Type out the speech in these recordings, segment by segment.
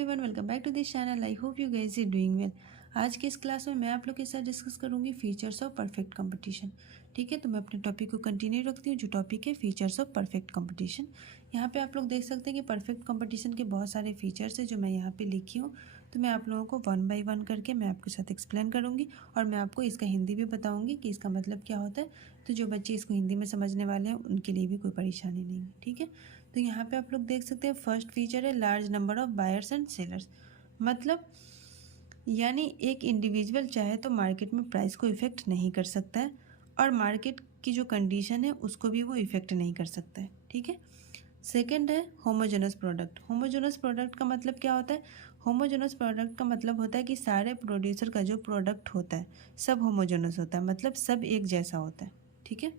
Everyone, welcome back to this channel. I hope you guys are doing well. आज के इस class में मैं आप लोग के साथ डिस्कस करूंगी फीचर्स ऑफ परफेक्ट कंपटीशन। ठीक है, तो मैं अपने टॉपिक को कंटिन्यू रखती हूँ, जो टॉपिक है फीचर्स ऑफ परफेक्ट कंपटीशन। यहाँ पे आप लोग देख सकते हैं कि परफेक्ट कंपटीशन के बहुत सारे फीचर्स हैं जो मैं यहाँ पे लिखी हूँ। तो मैं आप लोगों को वन बाई वन करके मैं आपके साथ एक्सप्लेन करूँगी और मैं आपको इसका हिंदी भी बताऊँगी कि इसका मतलब क्या होता है। तो जो बच्चे इसको हिंदी में समझने वाले हैं उनके लिए भी कोई परेशानी नहीं है। ठीक है, तो यहाँ पे आप लोग देख सकते हैं फर्स्ट फीचर है large number of buyers and sellers. मतलब यानी एक इंडिविजुअल चाहे तो मार्केट में प्राइस को इफ़ेक्ट नहीं कर सकता है और मार्केट की जो कंडीशन है उसको भी वो इफ़ेक्ट नहीं कर सकता है। ठीक है, सेकंड है होमोजेनस प्रोडक्ट। होमोजेनस प्रोडक्ट का मतलब क्या होता है? होमोजेनस प्रोडक्ट का मतलब होता है कि सारे प्रोड्यूसर का जो प्रोडक्ट होता है सब होमोजेनस होता है, मतलब सब एक जैसा होता है। ठीक है,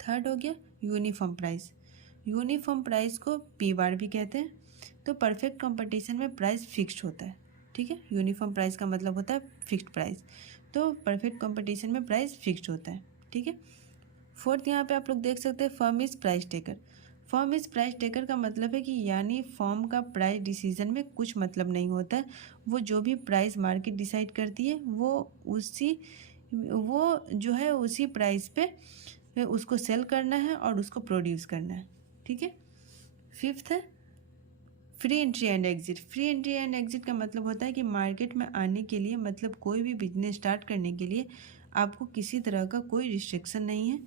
थर्ड हो गया यूनिफॉर्म प्राइस। यूनिफॉर्म प्राइस को पी बार भी कहते हैं। तो परफेक्ट कंपटीशन में प्राइस फिक्स्ड होता है। ठीक है, यूनिफॉर्म प्राइस का मतलब होता है फिक्स्ड प्राइस, तो परफेक्ट कंपटीशन में प्राइस फिक्स्ड होता है। ठीक है, फोर्थ यहाँ पे आप लोग देख सकते हैं firm is price taker. Firm is price taker का मतलब है कि यानी फर्म का प्राइस डिसीजन में कुछ मतलब नहीं होता है। वो जो भी प्राइस मार्केट डिसाइड करती है वो जो है उसी प्राइस पे उसको सेल करना है और उसको प्रोड्यूस करना है। ठीक है, फिफ्थ है free entry and exit. Free entry and exit का मतलब होता है कि मार्केट में आने के लिए, मतलब कोई भी बिजनेस स्टार्ट करने के लिए आपको किसी तरह का कोई रिस्ट्रिक्शन नहीं है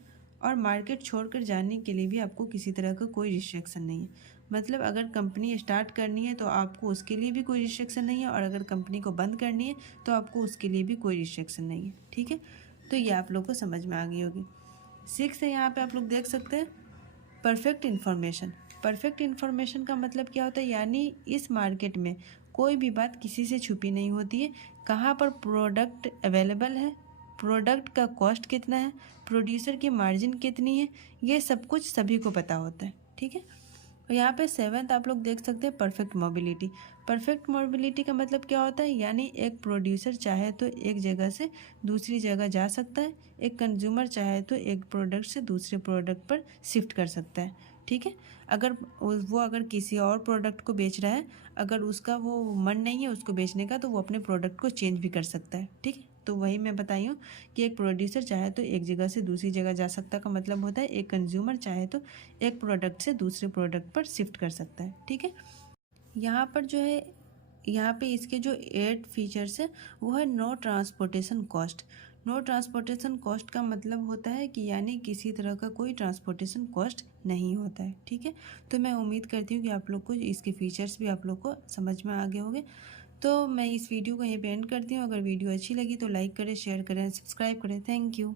और मार्केट छोड़कर जाने के लिए भी आपको किसी तरह का कोई रिस्ट्रिक्शन नहीं है। मतलब अगर कंपनी स्टार्ट करनी है तो आपको उसके लिए भी कोई रिस्ट्रिक्शन नहीं है और अगर कंपनी को बंद करनी है तो आपको उसके लिए भी कोई रिस्ट्रिक्शन नहीं है। ठीक है, तो ये आप लोग को समझ में आ गई होगी। सिक्स है, यहाँ पे आप लोग देख सकते हैं परफेक्ट इन्फॉर्मेशन। परफेक्ट इन्फॉर्मेशन का मतलब क्या होता है? यानी इस मार्केट में कोई भी बात किसी से छुपी नहीं होती है। कहाँ पर प्रोडक्ट अवेलेबल है, प्रोडक्ट का कॉस्ट कितना है, प्रोड्यूसर की मार्जिन कितनी है, ये सब कुछ सभी को पता होता है। ठीक है, और यहाँ पे सेवेंथ आप लोग देख सकते हैं परफेक्ट मोबिलिटी। परफेक्ट मोबिलिटी का मतलब क्या होता है? यानी एक प्रोड्यूसर चाहे तो एक जगह से दूसरी जगह जा सकता है, एक कंज्यूमर चाहे तो एक प्रोडक्ट से दूसरे प्रोडक्ट पर शिफ्ट कर सकता है। ठीक है, अगर किसी और प्रोडक्ट को बेच रहा है, अगर उसका वो मन नहीं है उसको बेचने का, तो वो अपने प्रोडक्ट को चेंज भी कर सकता है। ठीक है, तो वही मैं बताई हूँ कि एक प्रोड्यूसर चाहे तो एक जगह से दूसरी जगह जा सकता का मतलब होता है एक कंज्यूमर चाहे तो एक प्रोडक्ट से दूसरे प्रोडक्ट पर शिफ्ट कर सकता है। ठीक है, यहाँ पर जो है, यहाँ पे इसके जो 8 फीचर्स है वो है no transportation cost. No transportation cost का मतलब होता है कि यानी किसी तरह का कोई ट्रांसपोर्टेशन कॉस्ट नहीं होता है। ठीक है, तो मैं उम्मीद करती हूँ कि आप लोग को इसके फीचर्स भी आप लोग को समझ में आ गए होंगे। तो मैं इस वीडियो को यहीं पे एंड करती हूँ। अगर वीडियो अच्छी लगी तो लाइक करें, शेयर करें, सब्सक्राइब करें। Thank you.